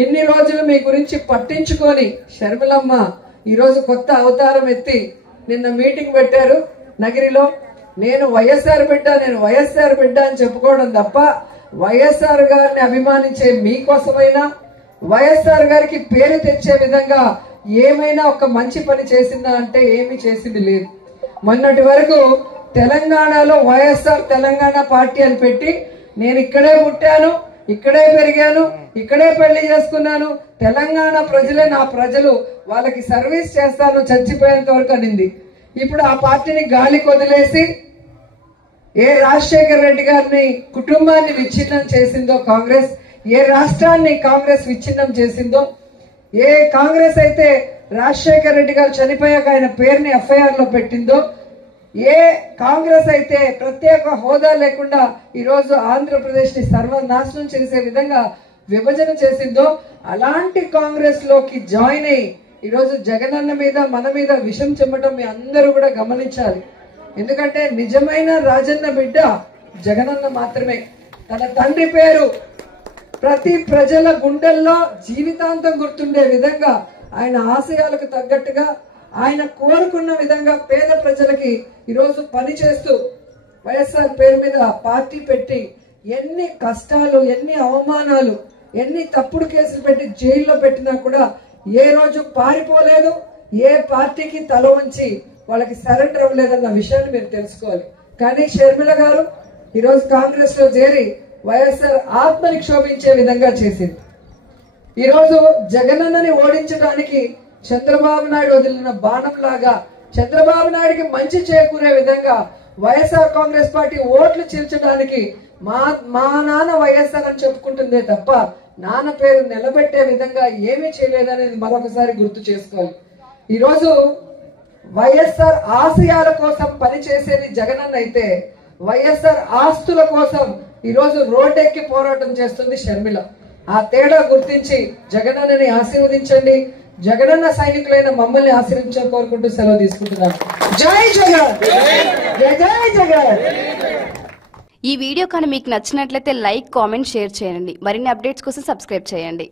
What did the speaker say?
ఇన్ని రోజులు మీ గురించి పట్టించుకొని షర్మిలమ్మ ఈరోజు కొత్త అవతారం ఎత్తి నిన్న మీటింగ్ పెట్టారు నగిరిలో. నేను వైఎస్ఆర్ బిడ్డ అని చెప్పుకోవడం తప్ప వైఎస్ఆర్ గారిని అభిమానించే మీకోసమైనా వైఎస్ఆర్ గారికి పేరు తెచ్చే విధంగా ఏమైనా ఒక మంచి పని చేసిందా అంటే ఏమీ చేసింది లేదు. మొన్నటి వరకు తెలంగాణలో వైఎస్ఆర్ తెలంగాణ పార్టీ అని పెట్టి నేను ఇక్కడే పుట్టాను, ఇక్కడే పెరిగాను, ఇక్కడే పెళ్లి చేసుకున్నాను, తెలంగాణ ప్రజలే నా ప్రజలు, వాళ్ళకి సర్వీస్ చేస్తాను చచ్చిపోయేంత వరకు అనింది. ఇప్పుడు ఆ పార్టీని గాలి కొదిలేసి ఏ రాజశేఖర్ రెడ్డి గారిని కుటుంబాన్ని విచ్ఛిన్నం చేసిందో కాంగ్రెస్, ఏ రాష్ట్రాన్ని కాంగ్రెస్ విచ్ఛిన్నం చేసిందో, ఏ కాంగ్రెస్ అయితే రాజశేఖర్ రెడ్డి గారు చనిపోయాక ఆయన పేరుని ఎఫ్ఐఆర్ లో పెట్టిందో, ఏ కాంగ్రెస్ అయితే ప్రత్యేక హోదా లేకుండా ఈరోజు ఆంధ్రప్రదేశ్ ని సర్వనాశనం చేసే విధంగా విభజన చేసిందో అలాంటి కాంగ్రెస్ లోకి జాయిన్ అయ్యి ఈరోజు జగనన్న మీద మన మీద విషం చెమ్మటం మీ అందరూ కూడా గమనించాలి. ఎందుకంటే నిజమైన రాజన్న బిడ్డ జగనన్న మాత్రమే. తన తండ్రి పేరు ప్రతి ప్రజల గుండెల్లో జీవితాంతం గుర్తుండే విధంగా ఆయన ఆశయాలకు తగ్గట్టుగా ఆయన కోరుకున్న విధంగా పేద ప్రజలకి ఈరోజు పనిచేస్తూ వైఎస్ఆర్ పేరు మీద పార్టీ పెట్టి ఎన్ని కష్టాలు, ఎన్ని అవమానాలు, ఎన్ని తప్పుడు కేసులు పెట్టి జైల్లో పెట్టినా కూడా ఏ రోజు పారిపోలేదు, ఏ పార్టీకి తల వంచి వాళ్ళకి సరెండర్ అవ్వలేదన్న విషయాన్ని మీరు తెలుసుకోవాలి. కానీ షర్మిల గారు ఈరోజు కాంగ్రెస్ లో చేరి వైఎస్ఆర్ ఆత్మని క్షోభించే విధంగా చేసింది. ఈరోజు జగనన్నని ఓడించడానికి చంద్రబాబు నాయుడు వదిలిన బాణం లాగా చంద్రబాబు నాయుడికి మంచి చేకూరే విధంగా వైఎస్ఆర్ కాంగ్రెస్ పార్టీ ఓట్లు చీల్చడానికి మా నాన్న వైఎస్ఆర్ అని చెప్పుకుంటుందే తప్ప నాన్న పేరు నిలబెట్టే విధంగా ఏమీ చేయలేదనేది మరొకసారి గుర్తు చేసుకోవాలి. ఈరోజు వైఎస్ఆర్ ఆశయాల కోసం పనిచేసేది జగనన్న అయితే వైఎస్ఆర్ ఆస్తుల కోసం ఈరోజు రోడ్డెక్కి పోరాటం చేస్తుంది షర్మిల. ఆ తేడా గుర్తించి జగనన్నని ఆశీర్వదించండి. జగనన్న సైనికులైన మమ్మల్ని ఆశీర్వించాలని కోరుకుంటూ సెలవు తీసుకుంటున్నాను. జై జగన్, జై జై జగన్. ఈ వీడియో కానీ మీకు నచ్చినట్లయితే లైక్, కామెంట్, షేర్ చేయండి. మరిన్ని అప్డేట్స్ కోసం సబ్స్క్రైబ్ చేయండి.